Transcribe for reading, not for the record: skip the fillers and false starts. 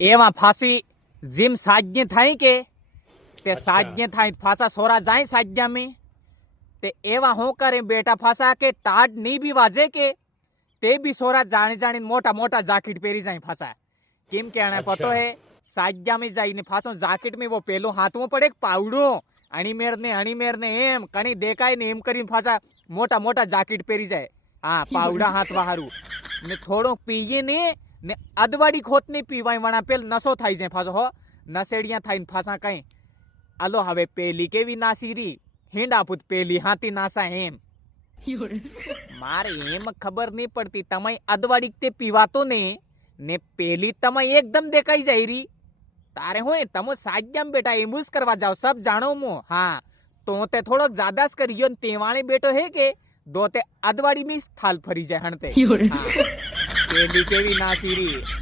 એમાં ફાંસી જીમ સાજ્ઞ થાય કે તે સાજ્ઞ થાય ફાંસા સોરા જાય સાજ્ઞા में તે એવા હું કરે બેટા ફાંસા કે ટાટ ની બી વાજે કે તે બી સોરા જાણી જાણીને મોટા મોટા જાકીટ પહેરી જાય ફાંસા કેમ કે આને પતો હે સાજ્ઞા में જઈને ફાંસો જાકીટ में વો પેલો હાથમાં પડે પાવડો અણીમેર ને એમ કણી દેખાય ને એમ કરીને ફાંસા મોટા મોટા જાકીટ પહેરી જાય હા પાવડા હાથવા હારું ને થોડો પીએ ને અદવાડી ખોટ ની પીવાય વણા પેલ નસો થાય જાય ફાંસો હો નસેડિયા થાય ફાંસા કઈ આલો હવે પેલી કેવી નાસીરી હિંડાપુત પેલી હાથી નાસા એમ મારે એમ ખબર નહીં પડતી તમે અદવાડી તે પીવાતો ને પેલી તમે એકદમ દેખાઈ જાય રી તારે હોય તમે સાજ્જામ બેટા એમ્બુસ કરવા જાઓ સબ જાણો મો હા તો તે થોડોક જાદાસ કરી ગયો તે વાળે બેટો હે કે દો તે અદવાડી में થાલ ફરી જાય હણતે પેલી કેવી નાસીરી